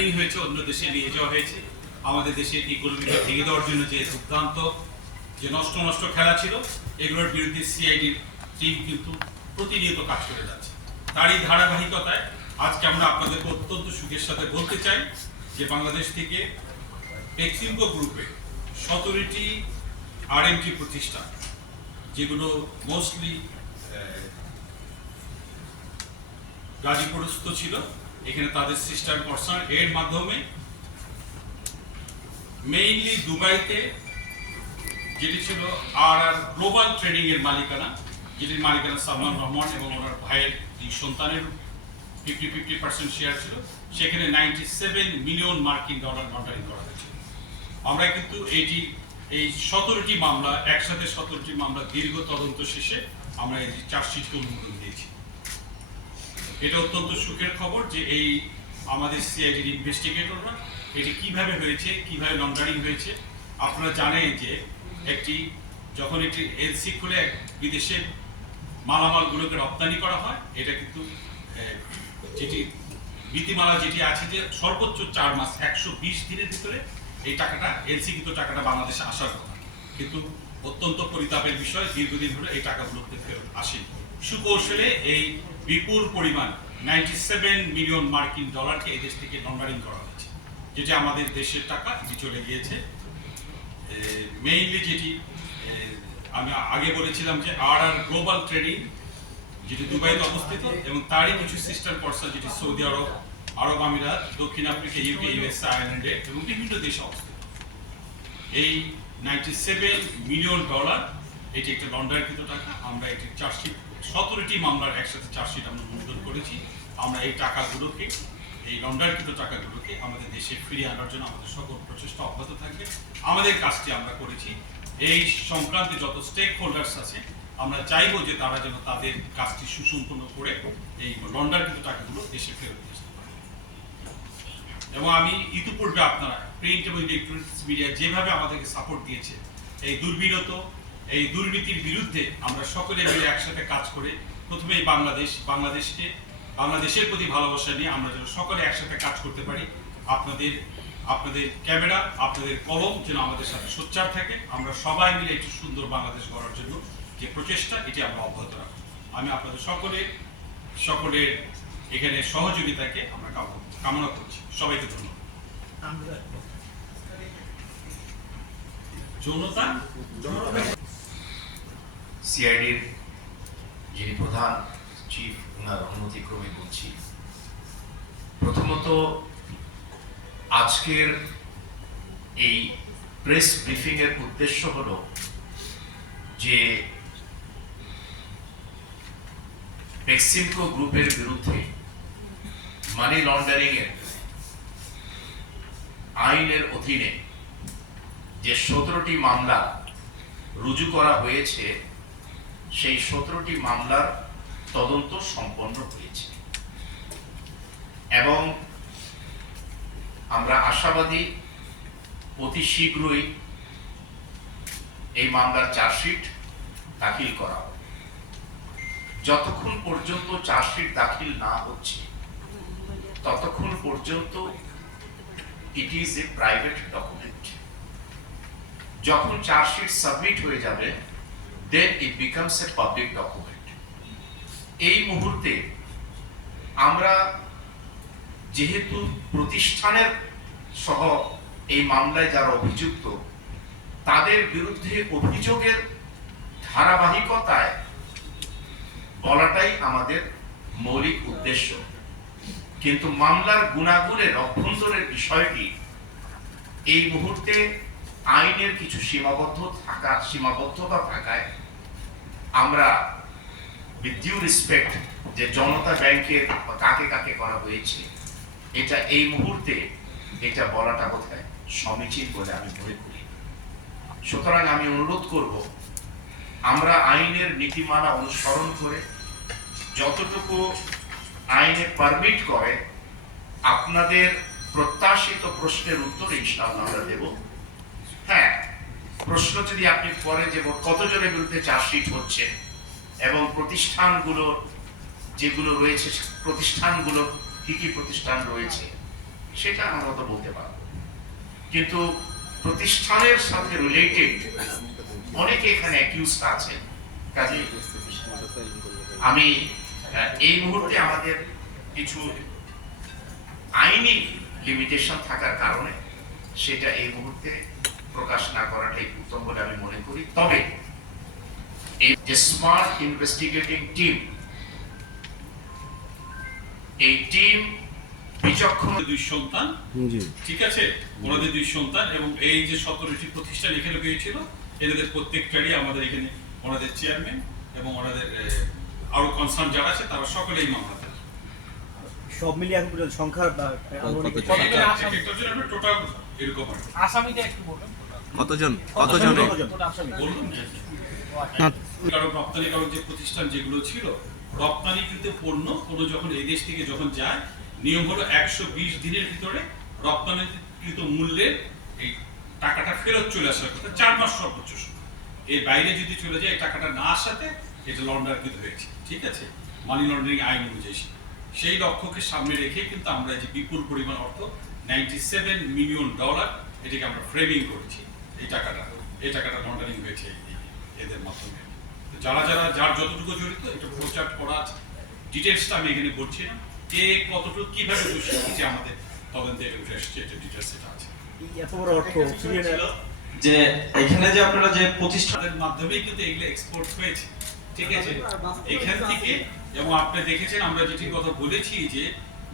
Laundering হয়েছে, অন্য দেশে নিয়ে যাওয়া হয়েছে। আমাদের দেশের ইকোনমিকে ভেঙে দেওয়ার জন্য যে দুর্দান্ত যে নষ্ট নষ্ট খেলা ছিল, এগুলোর বিরুদ্ধে সিআইডির টিম কিন্তু প্রতিনিয়ত কাজ করে যাচ্ছে। তারই ধারাবাহিকতায় আজকে আমরা আপনাদেরকে অত্যন্ত সুখের সাথে বলতে চাই যে বাংলাদেশ থেকে টেক্সিমকো গ্রুপে সতেরোটি আরএমটি প্রতিষ্ঠান, যেগুলো মোস্টলি গাজীপুরস্থ ছিল এখানে তাদের সিস্টার পার্সন এর মাধ্যমে মেইনলি দুবাইতে, যেটি ছিল আর আর গ্লোবাল ট্রেডিং এর মালিকানা, যেটির মালিকানা সালমান রহমান এবং ওনার ভাইয়ের সন্তানের ফিফটি ফিফটি পার্সেন্ট শেয়ার ছিল। সেখানে নাইনটি সেভেন মিলিয়ন মার্কিন ডলার লন্ডারিং করা হয়েছিল আমরা কিন্তু এটি, এই সতেরোটি মামলা, একসাথে সতেরোটি মামলা দীর্ঘ তদন্ত শেষে আমরা এই চার্জশিটকে অনুমোদন দিয়েছি। এটা অত্যন্ত সুখের খবর যে এই আমাদের সিআইডির ইনভেস্টিগেটররা এটি কীভাবে হয়েছে, কীভাবে লন্ডারিং হয়েছে। আপনারা জানেন যে একটি, যখন একটি এলসি খুলে এক বিদেশের মালামালগুলোকে রপ্তানি করা হয়, এটা কিন্তু যেটি, নীতিমালা যেটি আছে যে সর্বোচ্চ চার মাস, একশো বিশ দিনের ভিতরে এই টাকাটা এলসি কিন্তু টাকাটা বাংলাদেশে আসার কথা। কিন্তু অত্যন্ত পরিতাপের বিষয়, দীর্ঘদিন ধরে এই টাকাগুলোতে ফেরত আসেনি। সুকৌশলে এই বিপুল পরিমাণ নাইনটি সেভেন মিলিয়ন মার্কিন ডলারকে এই দেশ থেকে লন্ডারিং করা হয়েছে, যেটি আমাদের দেশের টাকা, এটি চলে গিয়েছে। মেইনলি যেটি আমি আগে বলেছিলাম যে আর আর গ্লোবাল ট্রেডিং যেটি দুবাইতে অবস্থিত, এবং তারই কিছু সিস্টার পর্সা যেটি সৌদি আরব আরব আমিরাত, দক্ষিণ আফ্রিকা ইউকে ইউএসএ আয়ারল্যান্ডে এবং বিভিন্ন দেশে অবস্থিত। এই নাইনটি সেভেন মিলিয়ন ডলার এটি একটা লন্ডারকৃত টাকা, আমরা একটি চার্জশিট সতেরোটি মামলার একসাথে চার্জশিট আমরা অনুমোদন করেছি। আমরা এই টাকাগুলোকে, এই লন্ডারকৃত টাকাগুলোকে আমাদের দেশে ফিরিয়ে আনার জন্য আমাদের সকল প্রচেষ্টা অব্যাহত থাকবে। আমাদের কাজটি আমরা করেছি। এই সংক্রান্তে যত স্টেক হোল্ডার্স আছে, আমরা চাইব যে তারা যেন তাদের কাজটি সুসম্পন্ন করে এই লন্ডারকৃত টাকাগুলো দেশে ফেরত দিয়ে আসতে পারে। এবং আমি ইতিপূর্বে আপনারা প্রিন্ট এবং ইলেকট্রনিক্স মিডিয়া যেভাবে আমাদেরকে সাপোর্ট দিয়েছে, এই দুর্বিনত এই দুর্নীতির বিরুদ্ধে আমরা সকলে মিলে একসাথে কাজ করে প্রথমেই বাংলাদেশ, বাংলাদেশকে, বাংলাদেশের প্রতি ভালোবাসা নিয়ে আমরা যেন সকলে একসাথে কাজ করতে পারি। আপনাদের আপনাদের ক্যামেরা, আপনাদের কলম যেন আমাদের সাথে সোচ্চার থাকে। আমরা সবাই মিলে একটি সুন্দর বাংলাদেশ গড়ার জন্য যে প্রচেষ্টা, এটি আমরা অব্যাহত রাখব। আমি আপনাদের সকলের সকলের এখানে সহযোগিতাকে আমরা কামনা করছি। সবাইকে ধন্যবাদ। যৌনতা সিআইডির যিনি প্রধান চিফ ওনার অনুমতিক্রমে বলছি, প্রথমত আজকের এই প্রেস ব্রিফিং এর উদ্দেশ্য হলো যে পেক্সিমকো গ্রুপের বিরুদ্ধে মানি লন্ডারিং এর আইনের অধীনে যে সতেরোটি মামলা রুজু করা হয়েছে, সেই সতেরোটি মামলার তদন্ত সম্পন্ন হয়েছে। এবং আমরা আশাবাদী অতি শীঘ্রই এই মামলার চার্জশিট দাখিল করা হবে যতক্ষণ পর্যন্ত চার্জশিট দাখিল না হচ্ছে, ততক্ষণ পর্যন্ত it is a private document যখন চার্জশিট সাবমিট হয়ে যাবে then it becomes a public document এই মুহূর্তে আমরা যেহেতু প্রতিষ্ঠানের সহ এই মামলায় যারা অভিযুক্ত, তাদের বিরুদ্ধে অভিযোগের ধারাবাহিকতায় বলাটাই আমাদের মৌলিক উদ্দেশ্য। কিন্তু মামলার গুণাগুণের অভ্যন্তরের বিষয়টি এই মুহূর্তে আইনের কিছু সীমাবদ্ধ থাকা সীমাবদ্ধতা থাকায় আমরা উইথ ডিউ রেসপেক্ট যে জনতা ব্যাংকের কাকে কাকে করা হয়েছে, এটা এই মুহূর্তে এটা বলাটা বোধহয় সমীচীন বলে আমি মনে করি। সুতরাং আমি অনুরোধ করব, আমরা আইনের নীতিমালা অনুসরণ করে যতটুকু আইনে পারমিট করে, আপনাদের প্রত্যাশিত প্রশ্নের উত্তর ইনশাআল্লাহ আমরা দেব। হ্যাঁ প্রশ্ন যদি আপনি পরে যে কতজনের বিরুদ্ধে চার্জশিট হচ্ছে এবং প্রতিষ্ঠানগুলো যেগুলো রয়েছে, প্রতিষ্ঠানগুলো কি কি প্রতিষ্ঠান রয়েছে, সেটা আমরা হয়তো বলতে পারব। কিন্তু প্রতিষ্ঠানের সাথে রিলেটেড অনেকে এখানে অ্যাকিউজড আছে। কাজে আমি এই মুহূর্তে আমাদের কিছু আইনি লিমিটেশন থাকার কারণে সেটা এই মুহূর্তে প্রকাশ না করাটাই উত্তম বলে আমি মনে করি। তবে এই যে স্মার্ট ইনভেস্টিগেটিং টিম এই টিম বিচক্ষণ দুই সন্তান ঠিক আছে? ওনাদের দুই সন্তান এবং এই যে সতেরোটি প্রতিষ্ঠান এখানে হয়েছিল এদের প্রত্যেকটারই আমাদের এখানে ওনাদের চেয়ারম্যান এবং ওনাদের আরও কনসার্ন যারা আছে তারা সকলেই মামলাতে সব মিলিয়ে এখন পর্যন্ত। আসামিটা একটু বলুন। কতজন? কতজন? কারণ রপ্তানিকারক যে প্রতিষ্ঠান যেগুলো ছিল রপ্তানিকৃত পণ্য কোনো যখন এই দেশ থেকে যখন যায় নিয়ম হলো একশো বিশ দিনের ভিতরে রপ্তানিকৃত মূল্যের এই টাকাটা ফেরত চলে আসার কথা চার মাস সর্বোচ্চ এর বাইরে যদি চলে যায় এই টাকাটা না আসাতে এটা লন্ডারকৃত হয়েছে। ঠিক আছে? মানি লন্ডারিং আইন অনুযায়ী। সেই লক্ষ্যকে সামনে রেখে কিন্তু আমরা যে বিপুল পরিমাণ অর্থ নাইনটি সেভেন মিলিয়ন ডলার এটাকে আমরা ফ্রেমিং করেছি এই টাকাটা। এই টাকাটা লন্ডারিং হয়েছে এদের মাধ্যমে। যারা যারা যার যতটুকু জড়িত এটা প্রচার করা আছে। ডিটেলসটা আমি এখানে বলছি না। কে কতটুকু কীভাবে দোষী যে আমাদের তদন্তে এটা উঠে এসেছে এটা ডিটেলস এটা আছে। এত বড় অর্থ যে এখানে যে আপনারা যে প্রতিষ্ঠানের মাধ্যমেই কিন্তু এগুলো এক্সপোর্ট হয়েছে ঠিক আছে? এখান থেকে এবং আপনি দেখেছেন আমরা যেটি কথা বলেছি যে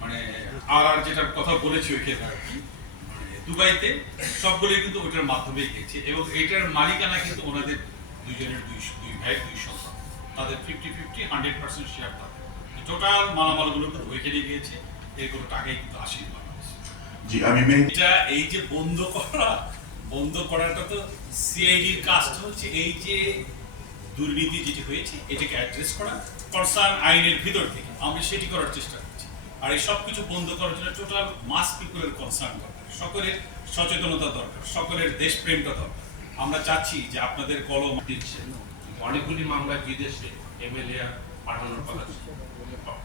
মানে আর আর যেটার কথা বলেছি ওইখানে আর কি মানে দুবাইতে সবগুলোই কিন্তু ওইটার মাধ্যমে গিয়েছে এবং এটার মালিকানা কিন্তু ওনাদের দুইজনের দুই দুই ভাই দুই সন্তান। তাদের fifty fifty hundred percent share তাদের। টোটাল মালামালগুলো কিন্তু ওইখানে গিয়েছে এর কোনো টাকাই কিন্তু আসেনি জি আমি এটা এই যে বন্ধ করা বন্ধ করাটা তো সিআইডির কাজটা হচ্ছে এই যে দুর্নীতি যেটি হয়েছে, এটাকে অ্যাড্রেস করা কনসার্ন আইনের ভিতর থেকে। আমরা সেটি করার চেষ্টা করছি। আর এই সব কিছু বন্ধ করার জন্য টোটাল মাস পিপুলের কনসার্ন দরকার। সকলের সচেতনতা দরকার, সকলের দেশপ্রেমটা দরকার। আমরা চাচ্ছি যে আপনাদের কলম দিচ্ছে। অনেকগুলি মামলা বিদেশে এমএলএ পাঠানোর কথা ছিল।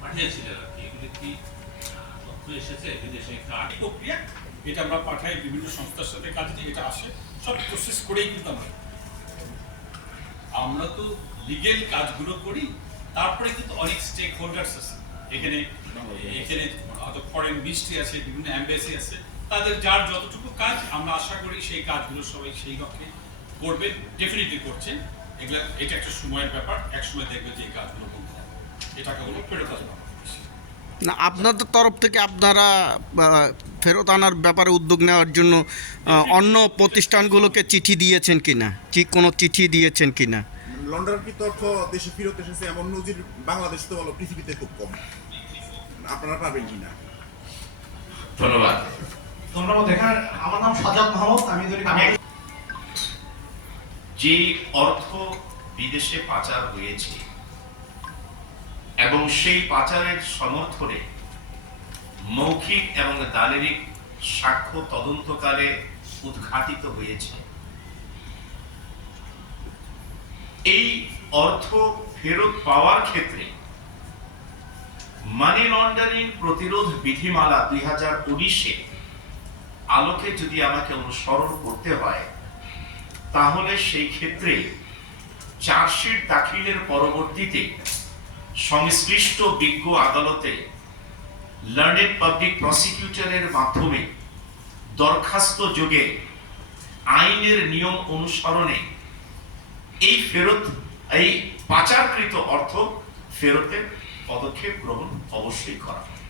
পাঠিয়েছিলেন আর কি। এগুলি কি তথ্য এসেছে? বিদেশে কার্ড এই প্রক্রিয়া, এটা আমরা পাঠাই বিভিন্ন সংস্থার সাথে কাজে এটা আসে, সব প্রসেস করেই কিন্তু আমরা আমরা তো লিগেল কাজগুলো করি, তারপরে কিন্তু অনেক স্টেক হোল্ডার্স আছে। এখানে এখানে হয়তো ফরেন মিনিস্ট্রি আছে, বিভিন্ন অ্যাম্বাসি আছে, তাদের যার যতটুকু কাজ, আমরা আশা করি সেই কাজগুলো সবাই সেই লক্ষ্যে করবে ডেফিনেটলি করছেন এগুলা, এটা একটা সময়ের ব্যাপার এক সময় দেখবে যে এই কাজগুলো বন্ধ হবে। এই টাকাগুলো ফেরত আসবে। না, আপনাদের তরফ থেকে আপনারা ফেরত আনার ব্যাপারে উদ্যোগ নেওয়ার জন্য অন্য প্রতিষ্ঠানগুলোকে চিঠি দিয়েছেন কিনা? কি কোনো চিঠি দিয়েছেন কিনা? লন্ডারকৃত অর্থ দেশে ফেরত এসেছে এমন নজির বাংলাদেশ তো বলো পৃথিবীতে খুব কম। আপনারা পাবেন কিনা? ধন্যবাদ। ধন্যবাদ এখানে আমার নাম সাজাদ মাহমুদ আমি যদি আমি যে অর্থ বিদেশে পাচার হয়েছে এবং সেই পাচারের সমর্থনে মৌখিক এবং দালেরিক সাক্ষ্য তদন্তকালে উদ্ঘাটিত হয়েছে। এই অর্থ ফেরত পাওয়ার ক্ষেত্রে মানি লন্ডারিং প্রতিরোধ বিধিমালা দুই হাজার উনিশে আলোকে যদি আমাকে অনুসরণ করতে হয়, তাহলে সেই ক্ষেত্রে চার্জশিট দাখিলের পরবর্তীতে সংশ্লিষ্ট বিজ্ঞ আদালতে লার্নেড পাবলিক প্রসিকিউটরের মাধ্যমে দরখাস্ত যোগে আইনের নিয়ম অনুসরণে এই ফেরত, এই পাচারকৃত অর্থ ফেরতের পদক্ষেপ গ্রহণ অবশ্যই করা হবে।